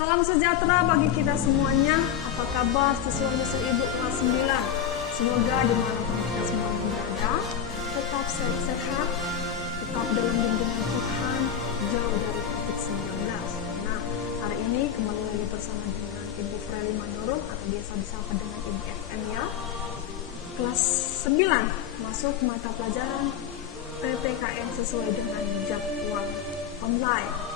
Salam sejahtera bagi kita semuanya. Apa kabar siswa-siswi Ibu kelas 9? Semoga dimanapun kita semua berada, tetap sehat, tetap dalam lindungan Tuhan, jauh dari COVID-19. Nah, hari ini kembali lagi bersama dengan Ibu Freli Manurung atau biasa disapa dengan Ibu FM ya. Kelas 9 masuk mata pelajaran PPKN sesuai dengan jadwal online.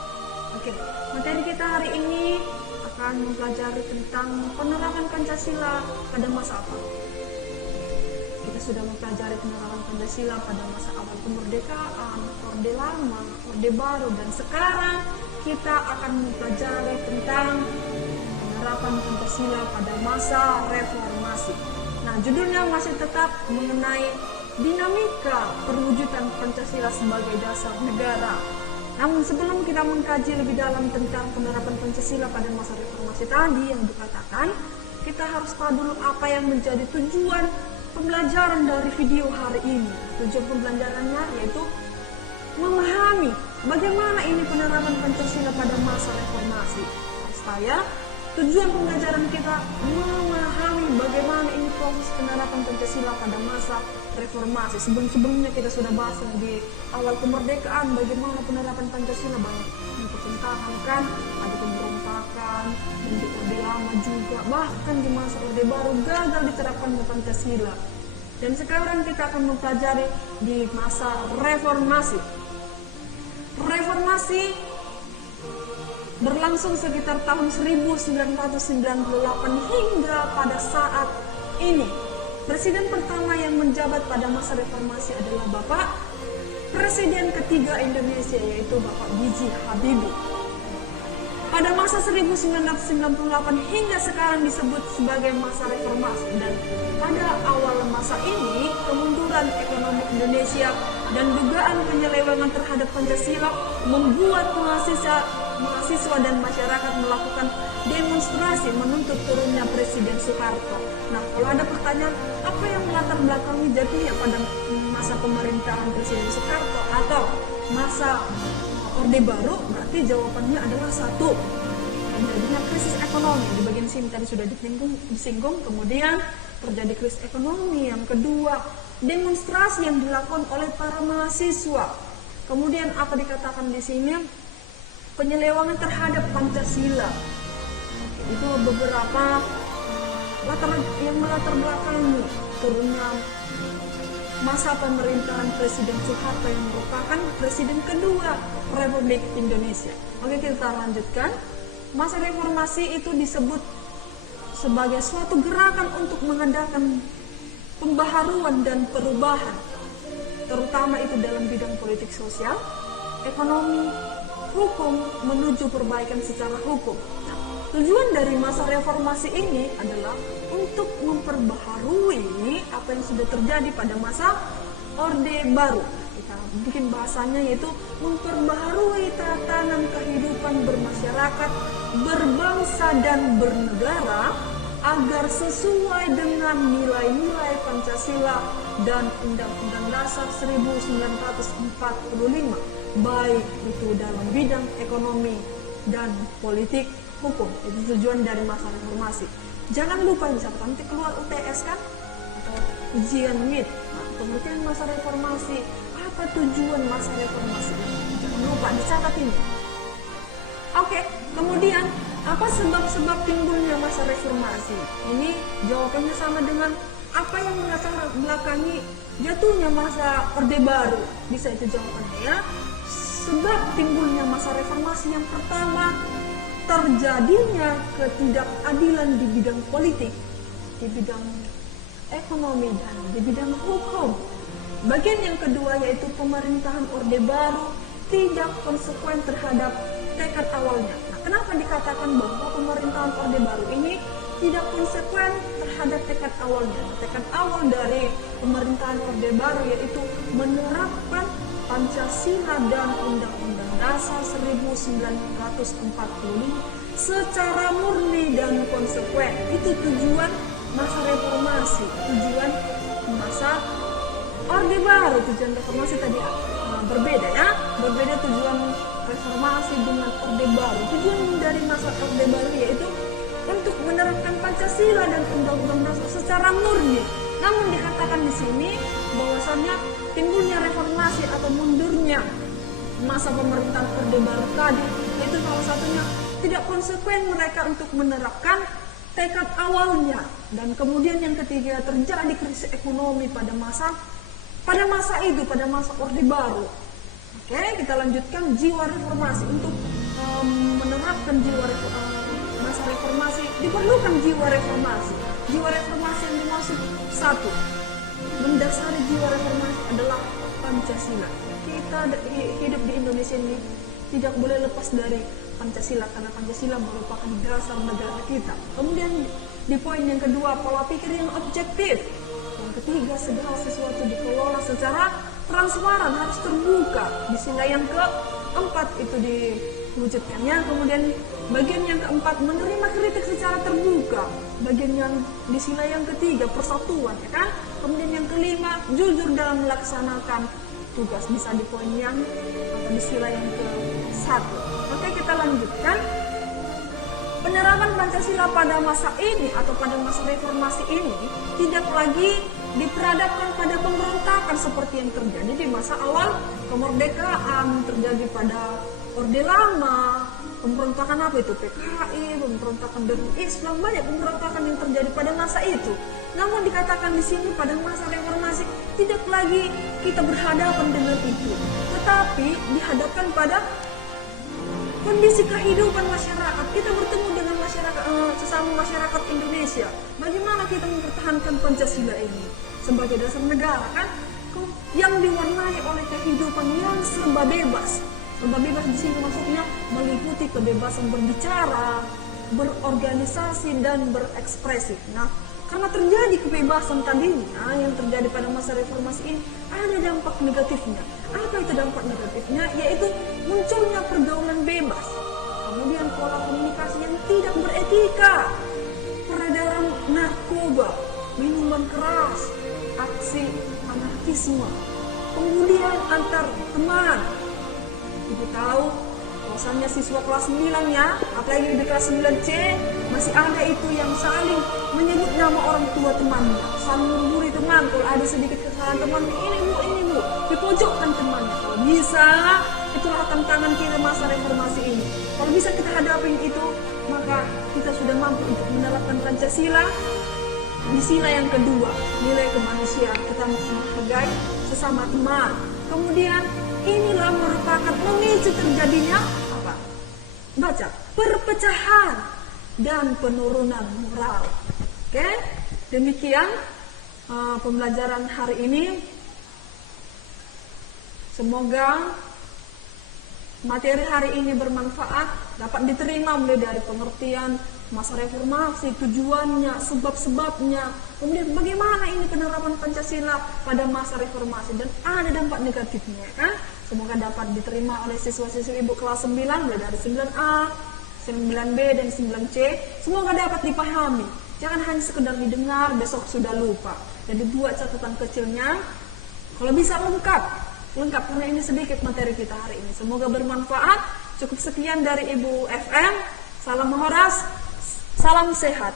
Oke, materi kita hari ini akan mempelajari tentang penerapan Pancasila pada masa apa? Kita sudah mempelajari penerapan Pancasila pada masa awal kemerdekaan, Orde Lama, Orde Baru, dan sekarang kita akan mempelajari tentang penerapan Pancasila pada masa reformasi. Nah, judulnya masih tetap mengenai dinamika perwujudan Pancasila sebagai dasar negara. Namun sebelum kita mengkaji lebih dalam tentang penerapan Pancasila pada masa reformasi tadi yang dikatakan, kita harus tahu dulu apa yang menjadi tujuan pembelajaran dari video hari ini. Tujuan pembelajarannya yaitu memahami bagaimana ini penerapan Pancasila pada masa reformasi. Supaya tujuan pembelajaran kita memahami bagaimana ini proses penerapan Pancasila pada masa reformasi. Sebelumnya kita sudah bahas di awal kemerdekaan bagaimana penerapan Pancasila, banyak yang pertentangan kan, ada pemberontakan, dan di Orde Lama juga, bahkan di masa Orde Baru gagal diterapkan Pancasila. Dan sekarang kita akan mempelajari di masa reformasi. Reformasi berlangsung sekitar tahun 1998 hingga pada saat ini. Presiden pertama yang menjabat pada masa reformasi adalah Bapak Presiden ketiga Indonesia, yaitu Bapak B.J. Habibie. Pada masa 1998 hingga sekarang disebut sebagai masa reformasi, dan pada awal masa ini kemunduran ekonomi Indonesia dan dugaan penyelewengan terhadap Pancasila membuat mahasiswa dan masyarakat melakukan demonstrasi menuntut turunnya Presiden Soekarno. Nah, kalau ada pertanyaan, apa yang melatar belakangi jatuhnya pada masa pemerintahan Presiden Soekarno atau masa Orde Baru, berarti jawabannya adalah satu, terjadinya krisis ekonomi. Di bagian sini tadi sudah disinggung, kemudian terjadi krisis ekonomi. Yang kedua, demonstrasi yang dilakukan oleh para mahasiswa. Kemudian apa dikatakan di sini? Penyelewengan terhadap Pancasila. Itu beberapa yang melatar belakangi turunnya masa pemerintahan Presiden Soeharto yang merupakan presiden kedua Republik Indonesia. Oke, kita lanjutkan. Masa reformasi itu disebut sebagai suatu gerakan untuk mengadakan pembaharuan dan perubahan, terutama itu dalam bidang politik sosial, ekonomi, hukum, menuju perbaikan secara hukum. Nah, tujuan dari masa reformasi ini adalah untuk memperbaharui apa yang sudah terjadi pada masa Orde Baru. Kita bikin bahasanya yaitu memperbaharui tatanan kehidupan bermasyarakat, berbangsa dan bernegara agar sesuai dengan nilai-nilai Pancasila dan Undang-Undang Dasar 1945, baik itu dalam bidang ekonomi dan politik hukum. Itu tujuan dari masa reformasi. Jangan lupa, bisa nanti keluar UTS kan atau ujian MIT. Nah, kemudian masa reformasi, apa tujuan masa reformasi? Jangan lupa dicatat ini. Oke, kemudian apa sebab-sebab timbulnya masa reformasi? Ini jawabannya sama dengan apa yang melatar belakangi jatuhnya masa Orde Baru. Bisa itu jawabannya ya. Sebab timbulnya masa reformasi yang pertama, terjadinya ketidakadilan di bidang politik, di bidang ekonomi, dan di bidang hukum. Bagian yang kedua yaitu pemerintahan Orde Baru tidak konsekuen terhadap tekad awalnya. Nah, kenapa dikatakan bahwa pemerintahan Orde Baru ini tidak konsekuen terhadap tekad awalnya? Nah, tekad awal dari pemerintahan Orde Baru yaitu menerapkan Pancasila dan Undang-Undang Dasar 1945 secara murni dan konsekuen. Itu tujuan masa reformasi, tujuan masa Orde Baru. Tujuan reformasi tadi berbeda ya, berbeda tujuan reformasi dengan Orde Baru. Tujuan dari masa Orde Baru yaitu untuk menerapkan Pancasila dan Undang-Undang Dasar secara murni. Namun dikatakan di sini bahwasannya timbulnya reformasi atau mundurnya masa pemerintahan Orde Baru tadi itu salah satunya tidak konsekuen mereka untuk menerapkan tekad awalnya, dan kemudian yang ketiga terjadi krisis ekonomi pada masa itu, pada masa Orde Baru. Oke, kita lanjutkan jiwa reformasi. Untuk menerapkan masa reformasi diperlukan jiwa reformasi. Jiwa reformasi yang dimaksud satu, mendasari jiwa reformasi adalah Pancasila. Kita hidup di Indonesia ini tidak boleh lepas dari Pancasila, karena Pancasila merupakan dasar negara kita. Kemudian di poin yang kedua, pola pikir yang objektif. Yang ketiga, segala sesuatu dikelola secara transparan, harus terbuka. Di sila yang keempat itu diwujudkannya. Kemudian bagian yang keempat, menerima kritik secara terbuka. Bagian yang di sila yang ketiga, persatuan, ya kan? Kemudian yang kelima, jujur dalam melaksanakan tugas, bisa di poin yang di sila yang ke-1. Oke, kita lanjutkan. Penerapan Pancasila pada masa ini atau pada masa reformasi ini tidak lagi diperadabkan pada pemberontakan seperti yang terjadi di masa awal kemerdekaan, terjadi pada Orde Lama. Pemberontakan apa itu? PKI, pemberontakan dari Islam, banyak pemberontakan yang terjadi pada masa itu. Namun dikatakan di sini pada masa reformasi tidak lagi kita berhadapan dengan itu, tetapi dihadapkan pada kondisi kehidupan masyarakat. Kita bertemu dengan sesama masyarakat Indonesia. Bagaimana kita mempertahankan Pancasila ini sebagai dasar negara, kan? Yang diwarnai oleh kehidupan yang serba bebas. Serba bebas di sini maksudnya meliputi kebebasan berbicara, berorganisasi dan berekspresi. Nah, karena terjadi kebebasan tadinya yang terjadi pada masa reformasi ini, ada dampak negatifnya. Apa itu dampak negatifnya? Yaitu munculnya pergaulan bebas, kemudian pola komunikasi yang tidak beretika, peredaran narkoba, minuman keras, aksi anarkisme, kemudian antar teman. Ibu tahu bahwasannya siswa kelas 9 ya, apalagi di kelas 9C masih ada itu yang saling menyebut nama orang tua temannya, saling menggurui teman. Kalau ada sedikit kesalahan teman, ini bu, dipojokkan temannya. Kalau bisa, itulah tantangan kita masa reformasi ini. Kalau bisa kita hadapin itu, maka kita sudah mampu untuk menerapkan Pancasila. Di sila yang kedua, nilai kemanusiaan, kita menghargai sesama teman. Kemudian inilah merupakan memicu terjadinya apa? Baca, perpecahan dan penurunan moral. Oke, demikian pembelajaran hari ini. Semoga materi hari ini bermanfaat, dapat diterima mulai dari pengertian masa reformasi, tujuannya, sebab-sebabnya, kemudian bagaimana ini penerapan Pancasila pada masa reformasi, dan ada dampak negatifnya, kan? Semoga dapat diterima oleh siswa-siswi ibu kelas 9 mulai dari 9A, 9B dan 9C. Semoga dapat dipahami. Jangan hanya sekedar didengar, besok sudah lupa. Dan dibuat catatan kecilnya. Kalau bisa lengkap karena ini sedikit materi kita hari ini. Semoga bermanfaat. Cukup sekian dari Ibu FM. Salam Horas, salam sehat.